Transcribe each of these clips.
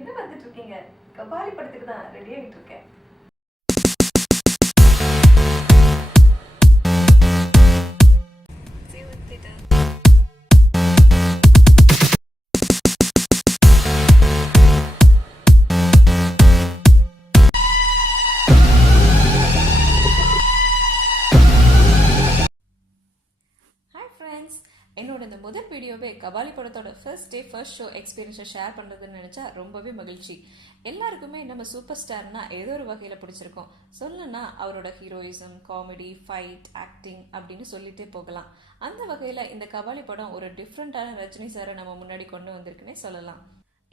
என்ன பார்த்துட்டு இருக்கீங்க? கபாலி படத்துக்கு தான் ரெடி ஆகிட்டு இருக்கேன். என்னோட இந்த முதல் வீடியோவே கபாலி படத்தோட ஃபர்ஸ்ட் ஷோ எக்ஸ்பீரியன்ஸை ஷேர் பண்ணுறதுன்னு நினச்சா ரொம்பவே மகிழ்ச்சி. எல்லாருக்குமே நம்ம சூப்பர் ஸ்டார்னா ஏதோ ஒரு வகையில் பிடிச்சிருக்கோம். சொல்லணும்னா அவரோட ஹீரோயிசம், காமெடி, ஃபைட், ஆக்டிங் அப்படின்னு சொல்லிட்டே போகலாம். அந்த வகையில் இந்த கபாலி படம் ஒரு டிஃப்ரெண்ட்டான ரஜினி சாரை நம்ம முன்னாடி கொண்டு வந்திருக்குன்னே சொல்லலாம்.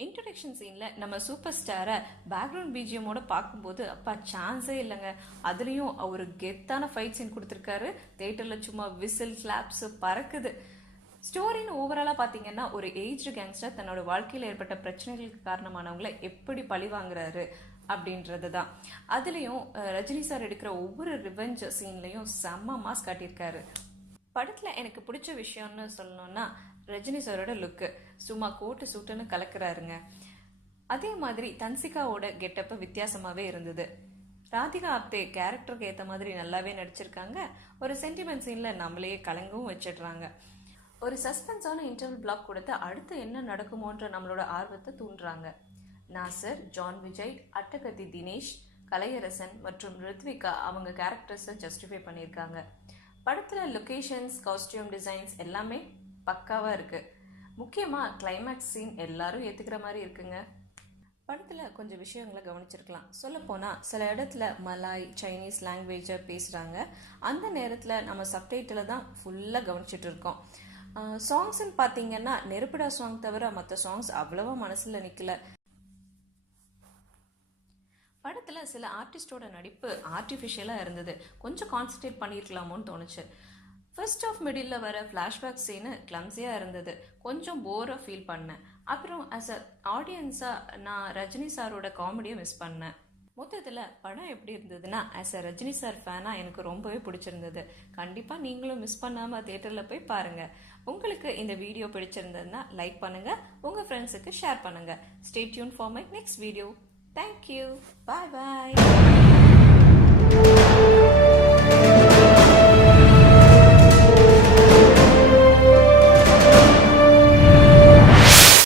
இன்ட்ரடக்ஷன் சீனில் நம்ம சூப்பர் ஸ்டாரை பேக்ரவுண்ட் பிஜிஎம்மோட பார்க்கும்போது அப்பா சான்ஸே இல்லைங்க. அதுலேயும் அவர் கெத்தான ஃபைட் சீன் கொடுத்துருக்காரு. தேட்டரில் சும்மா விசில், கிளாப்ஸ் பறக்குது. ஸ்டோரின்னு ஓவராலாக பார்த்தீங்கன்னா ஒரு ஏஜ்டு கேங்ஸ்டர் தன்னோட வாழ்க்கையில் ஏற்பட்ட பிரச்சனைகளுக்கு காரணமானவங்களை எப்படி பழி வாங்குறாரு அப்படின்றது தான். அதுலேயும் ரஜினி சார் எடுக்கிற ஒவ்வொரு ரிவெஞ்ச் சீன்லையும் செம்ம மாஸ் காட்டியிருக்காரு. படத்தில் எனக்கு பிடிச்ச விஷயம்னு சொல்லணும்னா ரஜினி சாரோட லுக்கு சும்மா கோட்டு சூட்டுன்னு கலக்கிறாருங்க. அதே மாதிரி தன்சிகாவோட கெட்டப்பு வித்தியாசமாகவே இருந்தது. ராதிகா ஆப்தே கேரக்டருக்கு ஏற்ற மாதிரி நல்லாவே நடிச்சிருக்காங்க. ஒரு சென்டிமெண்ட் சீனில் நம்மளையே கலங்கவும் வச்சிடுறாங்க. ஒரு சஸ்பென்ஸான இன்டர்வல் பிளாக் கொடுத்து அடுத்து என்ன நடக்குமோன்ற நம்மளோட ஆர்வத்தை தூண்டுறாங்க. நாசர், ஜான் விஜய், அட்டகத்தி தினேஷ், கலையரசன் மற்றும் ரித்விகா அவங்க கேரக்டர்ஸை ஜஸ்டிஃபை பண்ணியிருக்காங்க. படத்தில் லொக்கேஷன்ஸ், காஸ்டியூம் டிசைன்ஸ் எல்லாமே பக்காவாக இருக்குது. முக்கியமாக கிளைமேக்ஸ் சீன் எல்லாரும் ஏற்றுக்கிற மாதிரி இருக்குங்க. படத்தில் கொஞ்சம் விஷயங்களை கவனிச்சிருக்கலாம். சொல்லப்போனால் சில இடத்துல மலாய், சைனீஸ் லாங்குவேஜை பேசுகிறாங்க. அந்த நேரத்தில் நம்ம சப்டைட்டில் தான் ஃபுல்லாக கவனிச்சிட்டு இருக்கோம். சாங்ஸ்ன்னு பார்த்தீங்கன்னா நெருப்பிடா சாங் தவிர மற்ற சாங்ஸ் அவ்வளவா மனசில் நிற்கல. படத்தில் சில ஆர்டிஸ்டோட நடிப்பு ஆர்டிஃபிஷியலாக இருந்தது. கொஞ்சம் கான்சன்ட்ரேட் பண்ணியிருக்கலாமோன்னு தோணுச்சு. ஃபர்ஸ்ட் ஆஃப் மிடில் வர ஃப்ளாஷ்பேக் சீனு கிளம்ஸியாக இருந்தது. கொஞ்சம் போராக ஃபீல் பண்ணேன். அப்புறம் ஆஸ் அ ஆடியன்ஸாக நான் ரஜினி சாரோட காமெடியை மிஸ் பண்ணேன். மொத்தத்தில் படம் எப்படி இருந்ததுன்னா ஆஸ் அ ரஜினி சார் ஃபேனாக எனக்கு ரொம்பவே பிடிச்சிருந்தது. கண்டிப்பாக நீங்களும் மிஸ் பண்ணாமல் தியேட்டரில் போய் பாருங்கள். உங்களுக்கு இந்த வீடியோ பிடிச்சிருந்ததுன்னா லைக் பண்ணுங்கள், உங்கள் ஃப்ரெண்ட்ஸுக்கு ஷேர் பண்ணுங்கள். Stay tune for my next video. Thank you. Bye bye.